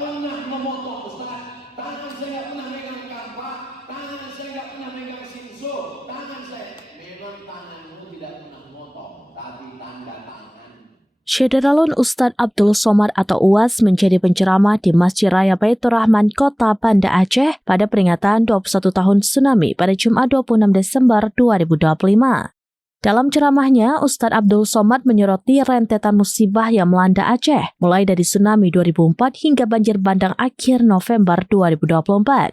pernah memotong Ustaz, tangan saya nggak pernah megang kampak, tangan saya nggak pernah megang sinso, tangan saya. Memang tanganmu tidak pernah motong, tapi tanda tangan. Syederalun Ustadz Abdul Somad atau UAS menjadi penceramah di Masjid Raya Baitur Rahman, Kota Banda Aceh pada peringatan 21 tahun tsunami pada Jumat 26 Desember 2025. Dalam ceramahnya, Ustadz Abdul Somad menyoroti rentetan musibah yang melanda Aceh, mulai dari tsunami 2004 hingga banjir bandang akhir November 2024.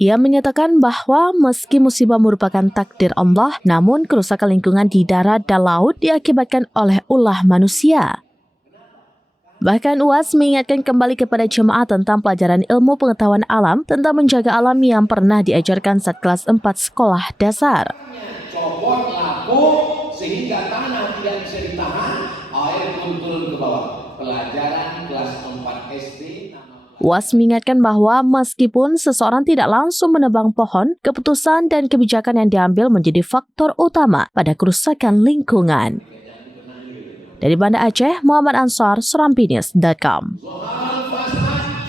Ia menyatakan bahwa meski musibah merupakan takdir Allah, namun kerusakan lingkungan di darat dan laut diakibatkan oleh ulah manusia. Bahkan UAS mengingatkan kembali kepada jemaah tentang pelajaran ilmu pengetahuan alam tentang menjaga alam yang pernah diajarkan saat kelas 4 sekolah dasar. Copot lapuk sehingga tanah tidak bisa ditahan, air pun turun ke bawah. Pelajaran kelas 4 SD. UAS mengingatkan bahwa meskipun seseorang tidak langsung menebang pohon, keputusan dan kebijakan yang diambil menjadi faktor utama pada kerusakan lingkungan. Dari Banda Aceh, Muhammad Ansar, serampinews.com.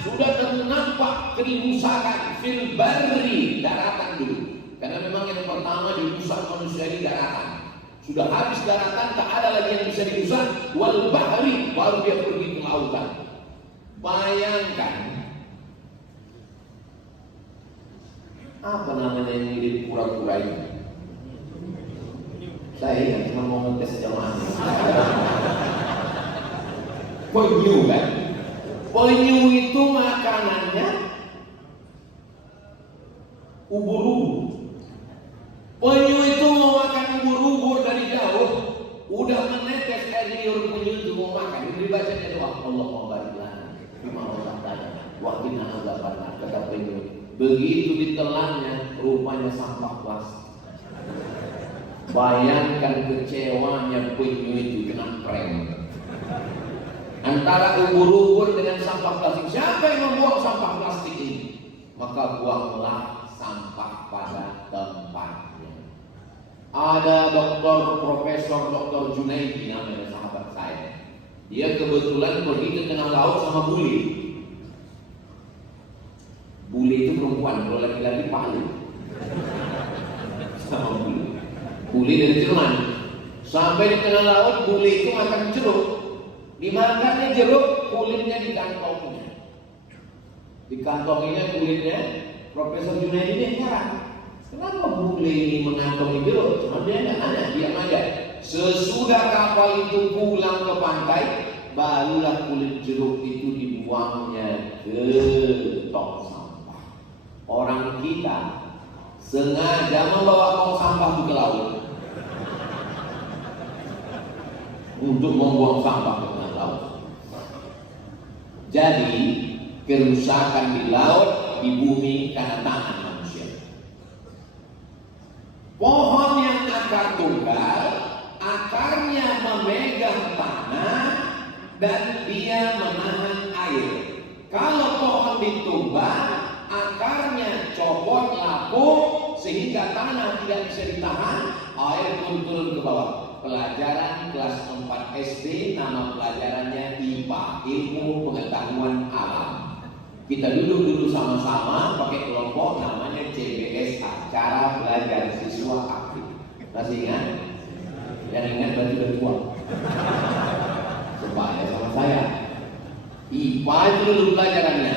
Sudah ternampak kerusakan fil barri, daratan dulu. Karena memang yang pertama dirusak manusia di daratan. Sudah habis daratan, tak ada lagi yang bisa dirusak. Wal bahri, baru dia pergi ke lautan. Bayangkan, apa namanya yang mirip kura-kura ini? Saya cuma mau ngetes jamaah. Penyu kan? Penyu itu makanannya ubur-ubur. Penyu itu mau makan ubur-ubur dari jauh, udah menetes air liur penyu itu mau makan. Ini bacanya doa, Allah barik lana. Waktu azabannar, kata penyu. Begitu ditelannya, rupanya sampah plastik. Bayangkan kecewanya penyu itu kena prank. Antara ubur-ubur dengan sampah plastik, siapa yang membuang sampah plastik ini? Maka buanglah sampah pada tempatnya. Ada Profesor Dr. Junaidi, namanya sahabat saya. Dia kebetulan pergi ke tengah laut sama bule. Bule itu perempuan, kalau laki-laki paling sama bule. Bule dari Jerman. Sampai di tengah laut, bule itu makan jeruk. Dimakannya jeruk, kulitnya dikantonginya. Dikantonginya kulitnya, Profesor Junaidi ini heran. Kenapa bule ini mengantongi jeruk? Cuma dia nggak nanya, diam aja. Sesudah kapal itu pulang ke pantai, barulah kulit jeruk itu dibuangnya ke tong sampah. Orang kita sengaja membawa tong sampah ke laut untuk membuang sampah ke tengah laut. Jadi kerusakan di laut, di bumi karena tangan manusia. Pohon yang akar tunggal, akarnya memegang tanah dan dia menahan air. Kalau pohon ditumbang, akarnya copot lapuk sehingga tanah tidak bisa ditahan, air pun turun ke bawah. Pelajaran kelas 4 SD, nama pelajarannya IPA, ilmu pengetahuan alam. Kita duduk sama-sama pakai kelompok namanya CBSA, cara belajar siswa aktif. Masih ingat? Yang ingat berarti udah tua. Supaya sama saya. IPA itu dulu pelajarannya.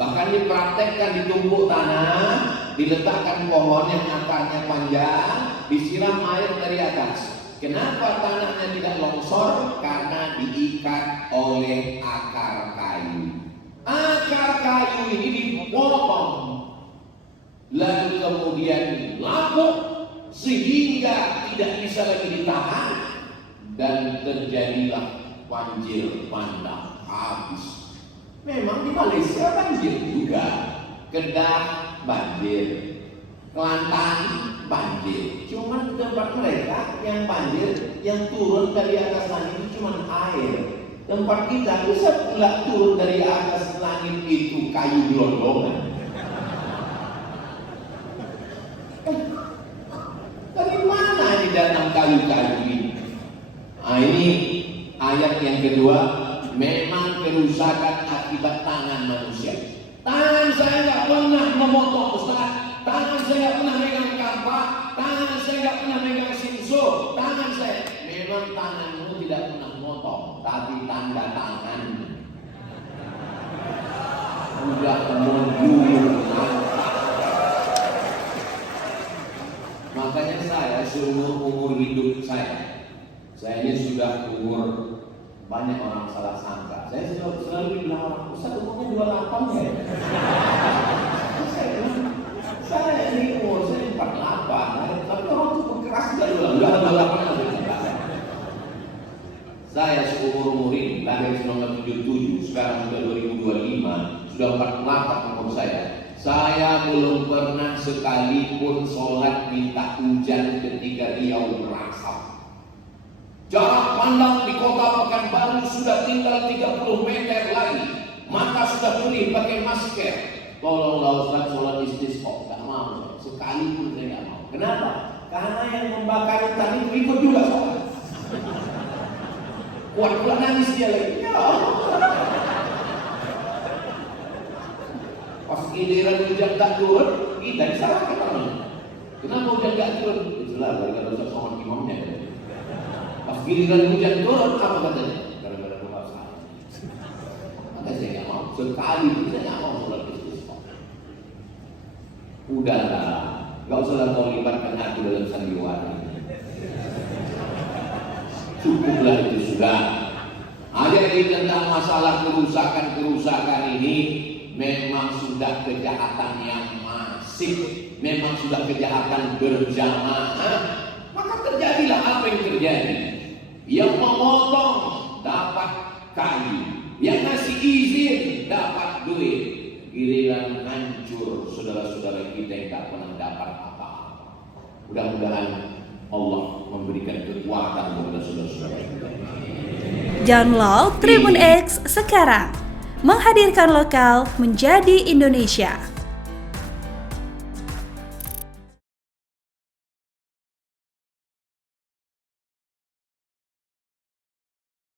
Bahkan dipraktekkan di tumpuk tanah, diletakkan pohon yang akarnya panjang, disiram air dari atas. Kenapa tanahnya tidak longsor? Karena diikat oleh akar kayu. Akar kayu ini dipotong, lalu kemudian dilapuk sehingga tidak bisa lagi ditahan, dan terjadilah banjir bandang habis. Memang di Malaysia banjir juga, Kedah banjir, Kelantan banjir. Cuma tempat mereka yang banjir, yang turun dari atas langit itu cuma air. Tempat kita bisa pula turun dari atas langit itu kayu gelondongan. Dari mana ini datang kayu-kayu ini? Nah, ini ayat yang kedua. Memang kerusakan akibat tangan manusia. Tangan saya nggak pernah memotong Ustaz. Tangan saya nggak pernah megang kampak. Tangan saya nggak pernah megang simso. Tangan saya, memang tanganmu tidak pernah memotong, tapi tanda tangan sudah mengguyur. Makanya saya seumur hidup saya ini sudah umur, banyak orang salah sangka. Saya selalu bilang orang, Ustaz umurnya 28 ya. Saya ini umur saya 48, tapi orang itu berkeras dari udah 28. Saya seumur ini, lahir 1977, sekarang sudah 2025, sudah 48 umur saya. Saya belum pernah sekalipun sholat minta hujan ketika Riau merasap. Jarak pandang di kota Pekanbaru sudah tinggal 30 meter lagi. Mata sudah perih pakai masker. Tolonglah Ustaz sholat istisqa. Gak mau, sekalipun saya gak mau. Kenapa? Karena yang membakar tadi ikut juga sholat. Kuat-kuat nangis dia lagi. Ya. Pas giliran hujan tak turun, kita disalahkan orang. Kenapa hujan tak turun? Itulah gara-gara Ustaz Somad imamnya. Pas giliran hujan turun, apa katanya? Gara-gara doa saya. Maka saya nggak mau. Sekali saya nggak mau sholat istisqa. Udahlah, nggak usah kau libatkan aku dalam sandiwara. Cukuplah itu sudah. Ada ini tentang masalah kerusakan ini memang sudah kejahatan yang masif, memang sudah kejahatan berjamaah. Maka terjadilah apa yang terjadi. Yang memotong dapat kayu, yang ngasih izin dapat duit. Giliran hancur saudara-saudara kita yang tak pernah dapat apa-apa. Mudah-mudahan Allah memberikan kekuatan kepada saudara-saudara kita. Download Tribun X sekarang, menghadirkan lokal menjadi Indonesia.